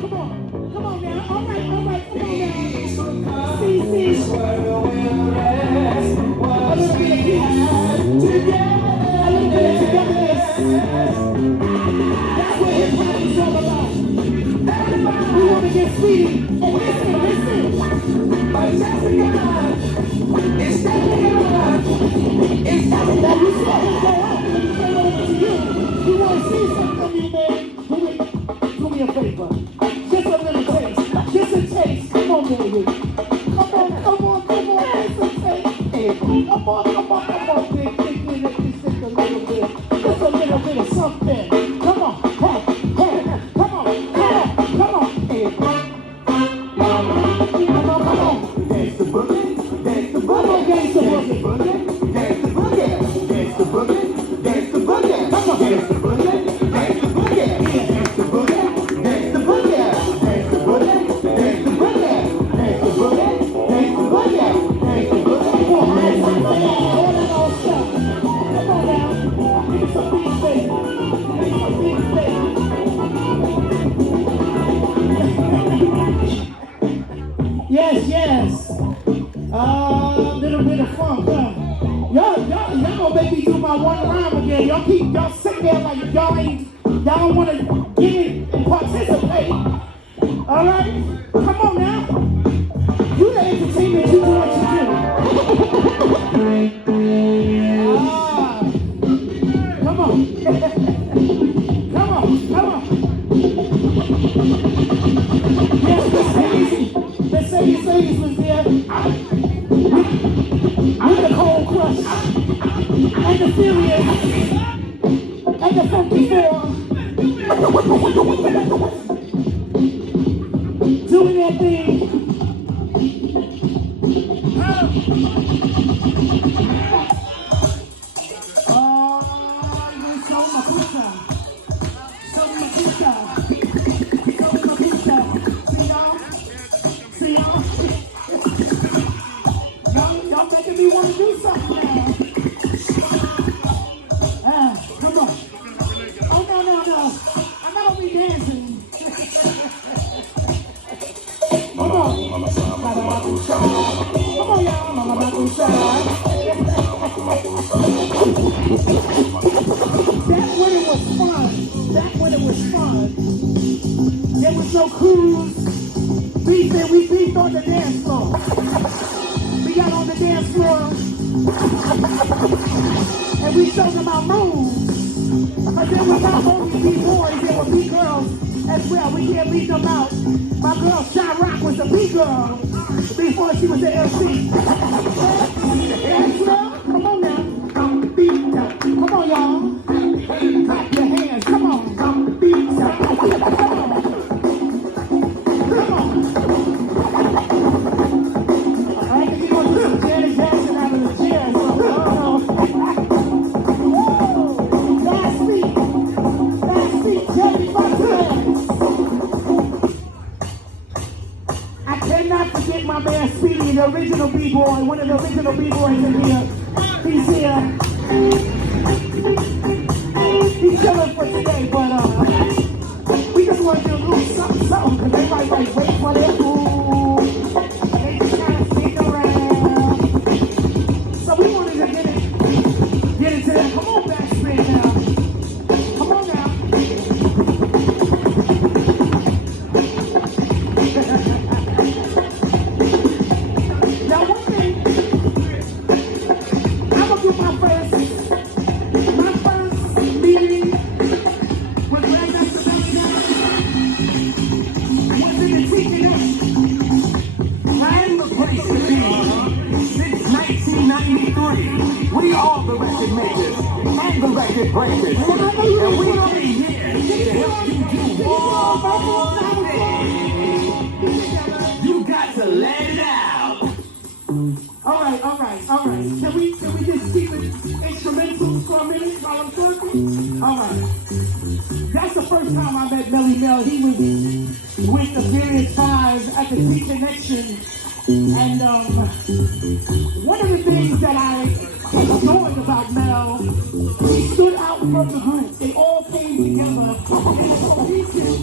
come on. Come on now. All right, come on now. See. A little bit of peace. A little bit of togetherness. That's what hip hop is all about. We want to get speedy. And listen. By testing God. It's testing God. It's testing God. You saw him go out. Let me turn over to you. You want to see something from me, man? Do me a favor. Just a little taste. Just a taste. Come on, baby. Come on. Just a taste. Hey, come on, big. Let me just a little bit. Just a little bit of something. Come on. Hey. Come on. Hey. Come on. Dance the boogie. Dance the boogie. Dance the boogie. Dance the boogie. Dance the boogie. Dance the boogie. Come on. Dance the boogie. Dance the boogie. Dance the boogie. Dance the boogie. Dance the boogie. Dance the boogie. Dance the boogie. Dance the boogie. Dance the boogie. Come on, hands up. All that old stuff. Come on now. Give me some big space. Yes. Little bit of funk, huh? Y'all gonna make me do my one rhyme again. Y'all sit there like y'all don't want to get it and participate. All right? Come on now. You the entertainment, you do what you do. Come on. Come on. Yes, Mercedes was there. With the Cold Crush and the Furious and the Funky Four doing their thing. Y'all making me want to do something now. Come on. Oh, no. I'm not gonna be dancing. Come on. Come on, y'all. Mama Bakusha. Back when it was fun. There was no cruise. We beefed on the dance floor. We got on the dance floor and we showed them our moves. But there were not only B-boys, there were B-girls as well. We can't leave them out. My girl Shy Rock was a B-girl before she was the MC. Dance floor, come on now. Beat up. Come on, y'all. Clap your hands. Come on. Beat up. Come on. I think you're going to do Janet Jackson out of the chair. So, last week, Jerry Buckland. I cannot forget my man Speedy, the original B-boy, one of the original B-boys in here. He's here. He's chilling for today, but we just want to do a little something, because everybody like, wait for their move. They just kind of stick around. So we wanted to get into that. Come on, backspin now. Come on now. Now one thing, I'm going to do my first meeting with Grandmaster was in the teaching us. I'm the place to be. Since 1993, we are the record makers and the record breakers. And we are here to help you do one thing. You got to let it out. All right. Can we just keep it instrumental for a minute while I'm talking? All right. That's the first time I met Melle. He was with the Period 5 at the T Connection. And one of the things that I enjoyed about Melle, he stood out from the group. They all came together. They were cohesive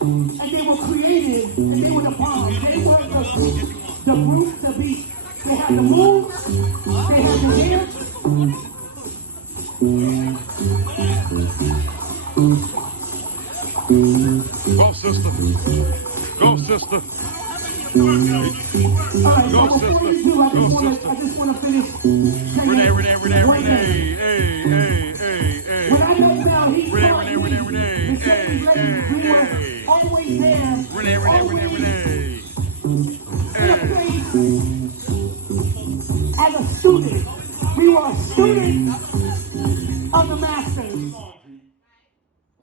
and they were creative. put upon. They were the group to beat. They had to move, they had to dance. Go, sister. Go, sister. All right, Go, so before you do, I just want to finish. Renee. Hey. When I met Mel, he Renee. taught me the same ladies who were always there. Renee. In a place as a student. We were a student of the masters.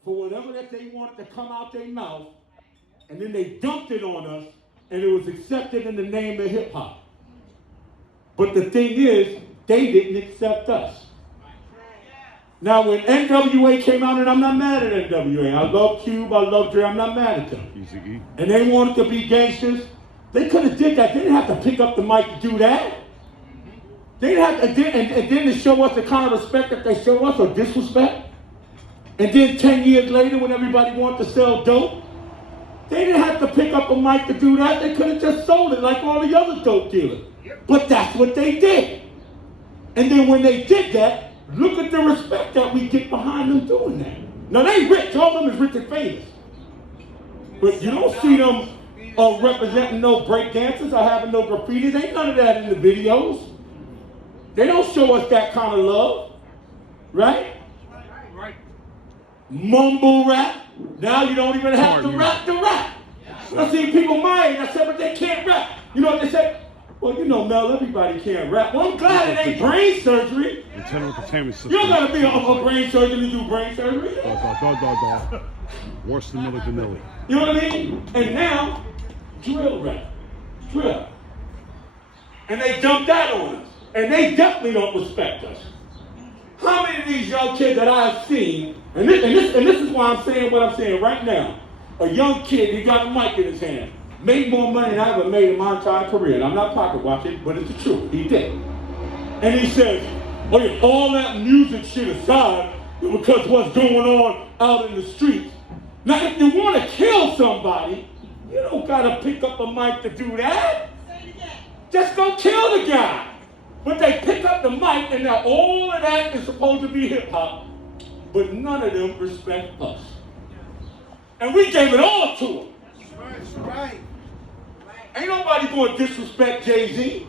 For whatever that they wanted to come out their mouth, and then they dumped it on us, and it was accepted in the name of hip hop. But the thing is, they didn't accept us. Now when NWA came out, and I'm not mad at NWA, I love Cube, I love Dre, I'm not mad at them. Easy. And they wanted to be gangsters, they could have did that. They didn't have to pick up the mic to do that. They didn't have to, and then to show us the kind of respect that they show us, or disrespect. And then 10 years later, when everybody wanted to sell dope, they didn't have to pick up a mic to do that. They could have just sold it like all the other dope dealers. But that's what they did. And then when they did that, look at the respect that we get behind them doing that. Now they rich, all of them is rich and famous. But you don't see them representing no break dancers or having no graffitis. Ain't none of that in the videos. They don't show us that kind of love, right? Mumble rap. Now you don't even have to rap the rap. I see people my age, I said, but they can't rap. You know what they say? Well, you know, Mel, everybody can't rap. Well, I'm glad it ain't brain surgery. Internal containment system. You don't gotta be a brain surgeon to do brain surgery. Worse than Milli Vanilli. You know what I mean? And now, drill rap. Drill. And they dumped that on us. And they definitely don't respect us. How many of these young kids that I've seen, and this is why I'm saying what I'm saying right now. A young kid, he got a mic in his hand, made more money than I ever made in my entire career. And I'm not pocket watching, but it's the truth. He did. And he says, oh yeah, all that music shit aside, because what's going on out in the streets. Now, if you want to kill somebody, you don't got to pick up a mic to do that. Just go kill the guy. But they pick up the mic, and now all of that is supposed to be hip-hop, but none of them respect us. And we gave it all to them. That's right. Ain't nobody going to disrespect Jay-Z.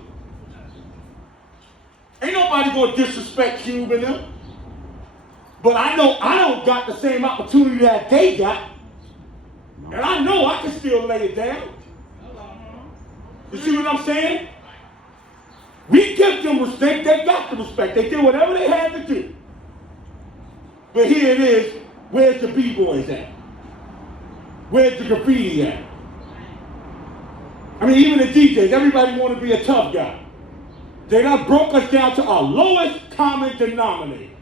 Ain't nobody going to disrespect Cube and them. But I know I don't got the same opportunity that they got. And I know I can still lay it down. You see what I'm saying? We give them respect, they got the respect. They did whatever they had to do. But here it is, where's the B-boys at? Where's the graffiti at? I mean, even the DJs, everybody want to be a tough guy. They done broke us down to our lowest common denominator.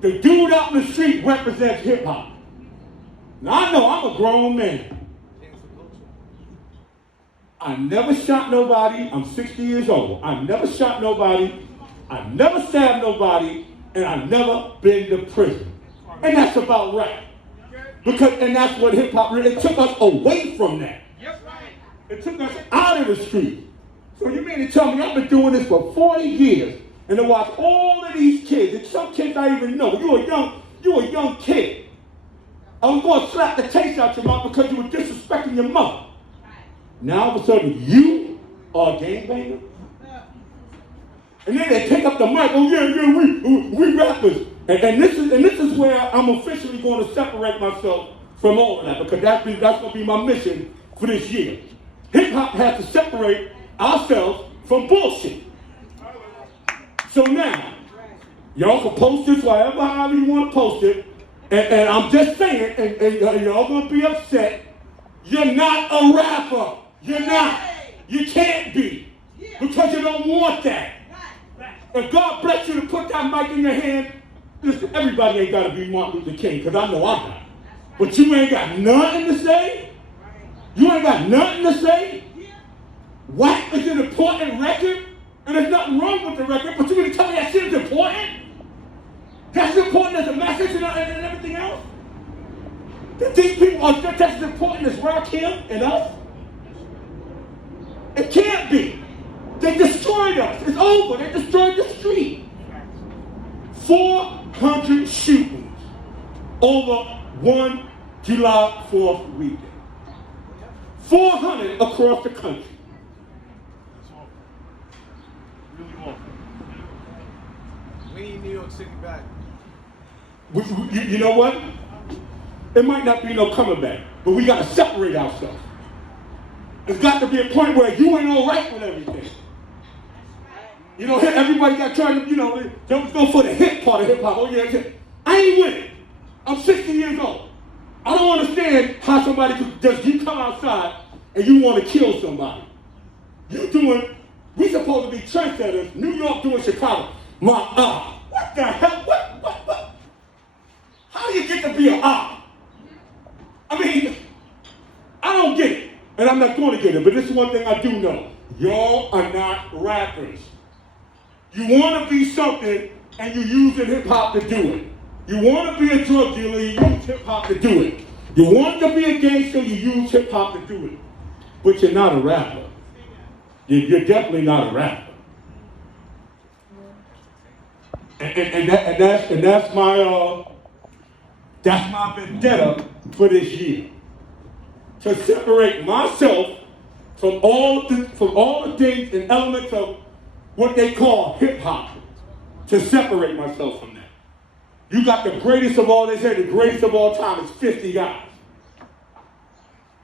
The dude out in the street represents hip-hop. Now, I know I'm a grown man. I never shot nobody. I'm 60 years old. I never shot nobody. I never stabbed nobody. And I've never been to prison. And that's about right. And that's what hip-hop really, it took us away from that. It took us out of the street. So you mean to tell me I've been doing this for 40 years and to watch all of these kids, and some kids I even know, you a young kid. I was going to slap the taste out your mouth because you were disrespecting your mother. Now all of a sudden you are a gangbanger? And then they pick up the mic, oh yeah, we rappers. And this is where I'm officially going to separate myself from all of that, because that's going to be my mission for this year. Hip hop has to separate ourselves from bullshit. So now, y'all can post this however you want to post it, and I'm just saying, and y'all going to be upset. You're not a rapper. You're not. You can't be, because you don't want that. If God bless you to put that mic in your hand, listen, everybody ain't got to be Martin Luther King, because I know I'm not. But you ain't got nothing to say? You ain't got nothing to say? WAP is an important record, and there's nothing wrong with the record, but you're going to tell me that shit is important? That's as important as a message and everything else? You think people are just as important as Rakim and us? It can't be. They destroyed us. It's over. They destroyed the street. 400 shootings over one July 4th weekend. 400 across the country. Really awful. We need New York City back. You know what? It might not be no coming back, but we got to separate ourselves. There's got to be a point where you ain't all right with everything. You know, everybody got trying to, you know, they was going for the hip part of hip hop. Oh, yeah, I ain't with it. I'm 60 years old. I don't understand how somebody could just, you come outside and you want to kill somebody. We supposed to be trendsetters, New York doing Chicago. What the hell? What? How do you get to be an op? I mean, I don't get it. And I'm not going to get it, but this is one thing I do know. Y'all are not rappers. You want to be something and you using hip-hop to do it. You want to be a drug dealer, you use hip-hop to do it. You want to be a gangster, you use hip-hop to do it. But you're not a rapper. You're definitely not a rapper. And that's my vendetta for this year. To separate myself from all the things and elements of what they call hip-hop. To separate myself from that. You got the greatest of all, they say the greatest of all time is 50 guys.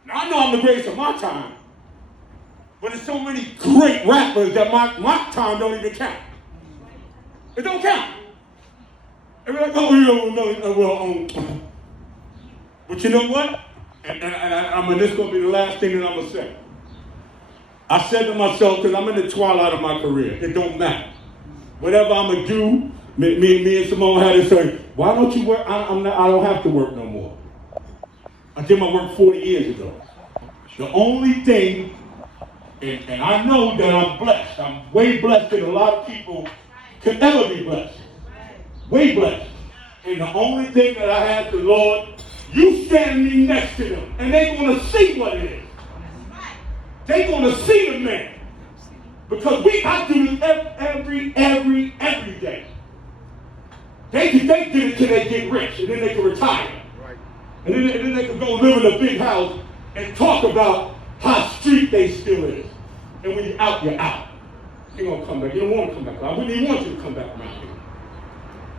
Now I know I'm the greatest of my time, but there's so many great rappers that my time don't even count. It don't count. And we're like, oh, no. But you know what? And this is going to be the last thing that I'm going to say. I said to myself, because I'm in the twilight of my career, it don't matter. Whatever I'm going to do, me and Simone had to say, why don't you work? I don't have to work no more. I did my work 40 years ago. The only thing, and I know that I'm blessed. I'm way blessed than a lot of people could ever be blessed. Way blessed. And the only thing that I have to, Lord, you stand me next to them, and they're going to see what it is. They're going to see the man. Because I do this every day. They did it till they get rich, and then they can retire. Right. And then they can go live in a big house and talk about how street they still is. And when you're out, you're out. You're going to come back. You don't want to come back. I wouldn't even want you to come back around here.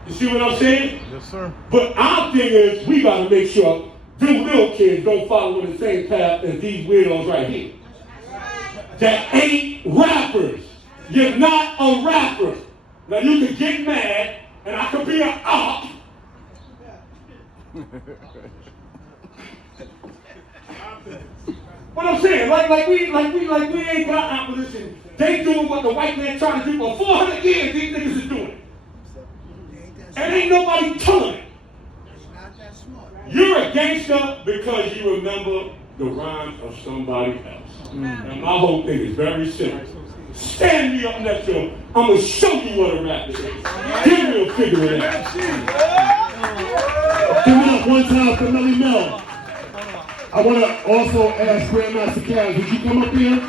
You see what I'm saying? Yes, sir. But our thing is, we got to make sure them little kids don't follow the same path as these weirdos right here. That ain't rappers. You're not a rapper. Now you can get mad, and I could be an op. What I'm saying, like we ain't got opposition. They doing what the white man trying to do for 400 years. These niggas is doing it. And ain't nobody telling it. You're a gangster because you remember the rhymes of somebody else. And my whole thing is very simple. Stand me up next to him. I'm going to show you what a rapper is. Give me a figure of that. Give it up one time for Melle. I want to also ask Grandmaster Kaz, would you come up here?